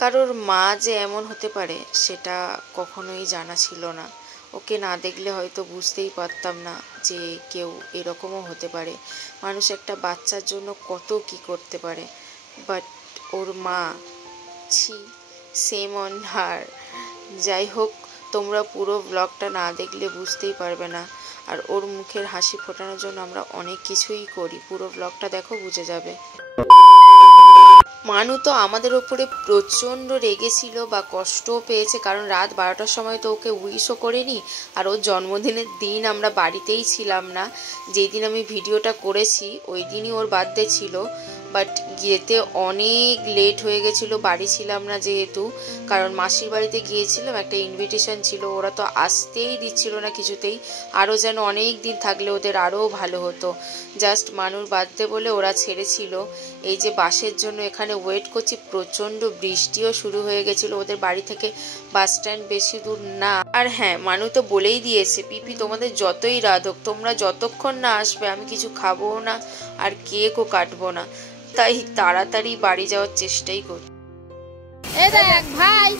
কারোর মা যে এমন হতে পারে সেটা কখনোই জানা ছিল না। ওকে না দেখলে হয়তো বুঝতেই পারতাম না যে কেউ এরকমও হতে পারে। মানুষ একটা বাচ্চার জন্য কত কি করতে পারে, বাট ওর মা, ছি, সেম অন হার। যাই হোক, তোমরা পুরো ব্লগটা না দেখলে বুঝতেই পারবে না। আর ওর মুখের হাসি ফোটানোর জন্য আমরা অনেক কিছুই করি, পুরো ব্লগটা দেখো, বুঝে যাবে। মানু তো আমাদের ওপরে প্রচণ্ড রেগেছিল বা কষ্টও পেয়েছে, কারণ রাত 12টার সময় তো ওকে উইশও করিনি। আর ওর জন্মদিনের দিন আমরা বাড়িতেই ছিলাম না। যেই দিন আমি ভিডিওটা করেছি ওই দিনই ওর বার্থডে ছিল, বাট যেতে অনেক লেট হয়ে গেছিলো, বাড়ি ছিলাম না যেহেতু। কারণ মাসির বাড়িতে গিয়েছিলাম, একটা ইনভিটেশন ছিল, ওরা তো আসতেই দিচ্ছিল না কিছুতেই। আরও যেন অনেক দিন থাকলে ওদের আরও ভালো হতো। জাস্ট মানুর বার্থডে বলে ওরা ছেড়েছিল। এই যে বাসের জন্য এখানে ওয়েট করছি, প্রচণ্ড বৃষ্টিও শুরু হয়ে গেছিলো। ওদের বাড়ি থেকে বাস স্ট্যান্ড বেশি দূর না। আর হ্যাঁ, মানু তো বলেই দিয়েছে, পিপি তোমাদের যতই রাত হোক, তোমরা যতক্ষণ না আসবে আমি কিছু খাবো না আর কেকও কাটবো না। তাই তাড়াতাড়ি বাড়ি যাওয়ার চেষ্টাই করি। ভাই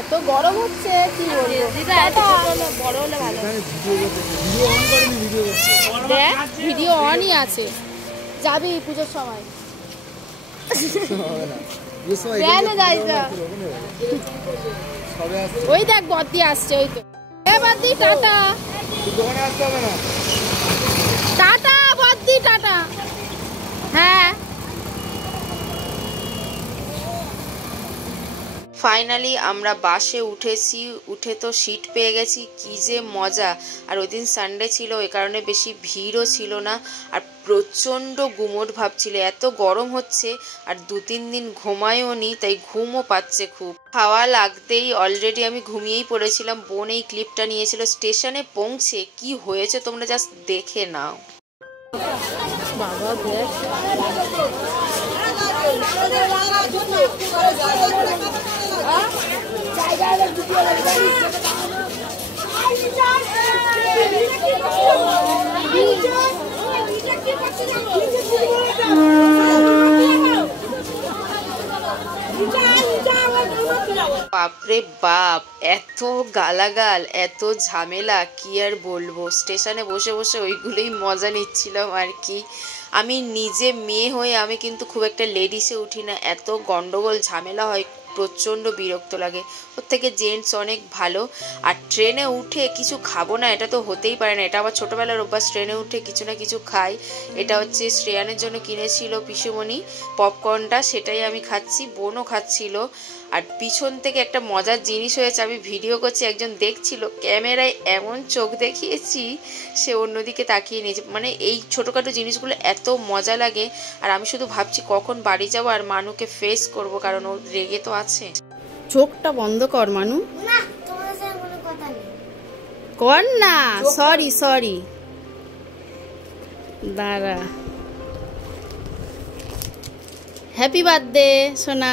এত গরম হচ্ছে কি বড় হলে ভালো। দেখ ভিডিও অনই আছে, যাবি পুজোর সময়। ওই দেখ বদ্দি আসছে, ওই তো বদ্দি টাটা টাটা বদ্দি টাটা। হ্যাঁ ফাইনালি আমরা বাসে উঠেছি, উঠে তো সিট পেয়ে গেছি, কি যে মজা। আর ওই দিন সানডে ছিল, এ কারণে বেশি ভিড়ও ছিল না। আর প্রচণ্ড গুমোট ভাব ছিল, এত গরম হচ্ছে। আর 2-3 দিন ঘুমায়ও নি, তাই ঘুমও পাচ্ছে খুব। খাওয়া লাগতেই অলরেডি আমি ঘুমিয়েই পড়েছিলাম। বোন এই ক্লিপটা নিয়েছিল। স্টেশনে পৌঁছে কি হয়েছে তোমরা জাস্ট দেখে নাও। বাবা দেখ বাপরে বাপ, এত গালাগাল, এত ঝামেলা, কি আর বলবো। স্টেশনে বসে বসে ওইগুলোই মজা নিচ্ছিলাম আর কি। আমি নিজে মেয়ে হয়ে আমি কিন্তু খুব একটা লেডিসে উঠি না, এত গন্ডগোল ঝামেলা হয়, প্রচণ্ড বিরক্ত লাগে। ওর থেকে জেন্টস অনেক ভালো। আর ট্রেনে উঠে কিছু খাবো না এটা তো হতেই পারে না, এটা আবার ছোটোবেলার অভ্যাস, ট্রেনে উঠে কিছু না কিছু খাই। এটা হচ্ছে শ্রেয়ানের জন্য কিনেছিল পিসুমণি পপকর্নটা, সেটাই আমি খাচ্ছি, বোনও খাচ্ছিল। আর পিছন থেকে একটা মজার জিনিস হয়েছে, আমি ভিডিও করছি, একজন দেখছিল, ক্যামেরায় এমন চোখ দেখিয়েছি সে অন্যদিকে তাকিয়ে নিয়েছে। মানে এই ছোটোখাটো জিনিসগুলো এত মজা লাগে। আর আমি শুধু ভাবছি কখন বাড়ি যাবো আর মানুকে ফেস করব, কারণ ও রেগে তো আছে। চোখটা বন্ধ কর মানু, কর না, সরি সরি, দাঁড়া। হ্যাপি বার্থডে সোনা,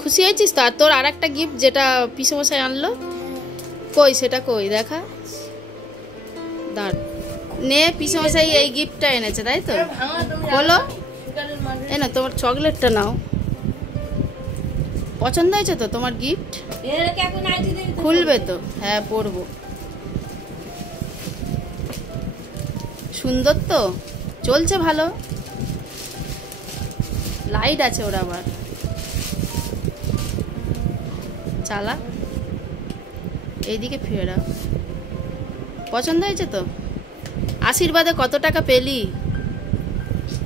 খুশি হয়েছিস তো? আর তোর আর একটা গিফট যেটা পিসমশাই আনলো, কই সেটা কই দেখা, দাঁড় নে। পিসমশাই এই গিফটটা এনেছে তাই তো, বলো এই না তোমার চকলেটটা নাও। পছন্দ হয়েছে তো তোমার গিফট? খুলবে তো? হ্যাঁ পরবো। সুন্দর তো, চলছে ভালো, লাইট আছে ওর আবার, চালা। এইদিকে ফেরা। পছন্দ হয়েছে তো? আশীর্বাদে কত টাকা পেলি?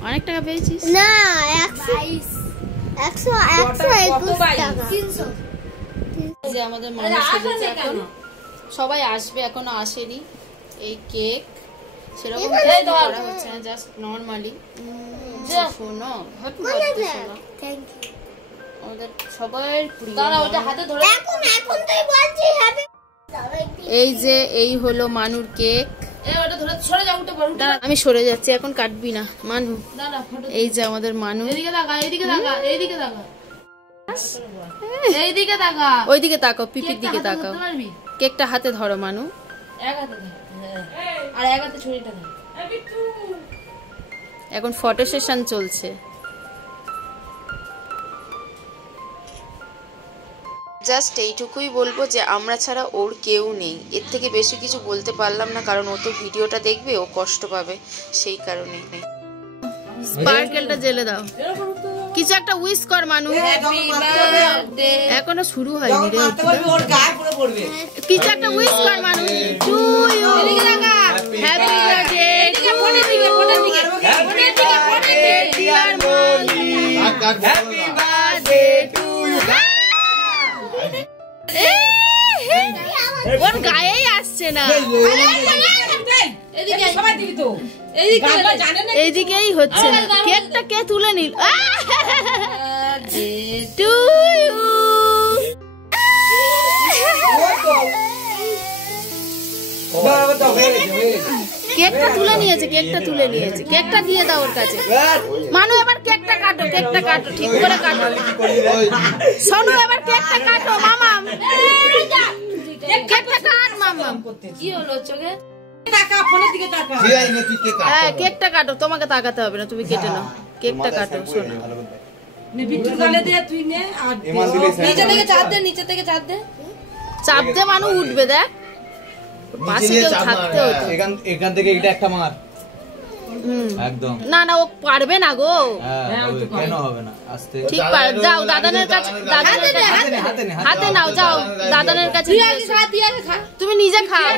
অনেক টাকা পেয়েছিস না, 121 টাকা। যে আমাদের মানুষ এখন সবাই আসবে, এখনো আসেনি। এই কেক সেরকম করা হচ্ছে না, জাস্ট নর্মালি। শোনো, হ্যাপি বার্থডে শোনো, থ্যাংক ইউ। আমাদের সবার প্রিয়। এখন তুই বলছিস হ্যাপি। এই যে এই হলো মানুর কেক। আমি সরে যাচ্ছি, এখন কাটবি না মানু। এই যে আমাদের মানু, ওইদিকে তাকাও, পিপির দিকে তাকাও। কেকটা হাতে ধরো মানু, আর এক হাতে ছুরিটা ধর। এখন ফটো সেশন চলছে। জাস্ট এইটুকুই বলবো যে আমরা ছাড়া ওর কেউ নেই, এর থেকে বেশি কিছু বলতে পারলাম না, কারণ ও তো ভিডিওটা দেখবে, ও কষ্ট পাবে, সেই কারণেই। স্পার্কেলটা জেলে দাও, কিছু একটা উইশ কর মানু। এখনো শুরু হয়নি রে, কিছু একটা উইশ কর মানু। To you happy birthday to you dear Moni, happy birthday to you. ওর গায়েই আসছে না, এইদিকেই হচ্ছে না। কেকটা কে তুলে নিল? To you. কেকটা তুলে নিয়েছে, কেকটা তুলে নিয়েছে, কেকটা দিয়ে দাও ওর কাছে। মানু এবার কেকটা কাটো, কেকটা কাটো, ঠিক করে কাটো। শোনো এবার কেকটা কাটো মামাম, কেকটা কাট মামাম। কি হলো চোখে? হ্যাঁ কেকটা কাটো, তোমাকে তাকাতে হবে না, তুমি কেটে নাও, কেকটা কাটো। শোনো নিচে থেকে চাপ দে, নিচে থেকে চাপ দে, চাপ দে মানু উঠবে, দেখ পাশে কেউ থাকতে হতো। এখান থেকে এটা একটা মার একদম। না না ও পারবে না গো, কেন হবে না? আস্তে ঠিক পার। যাও দাদানের কাছে, হাতে নাও, যাও দাদানের কাছে। তুমি নিজে খাও,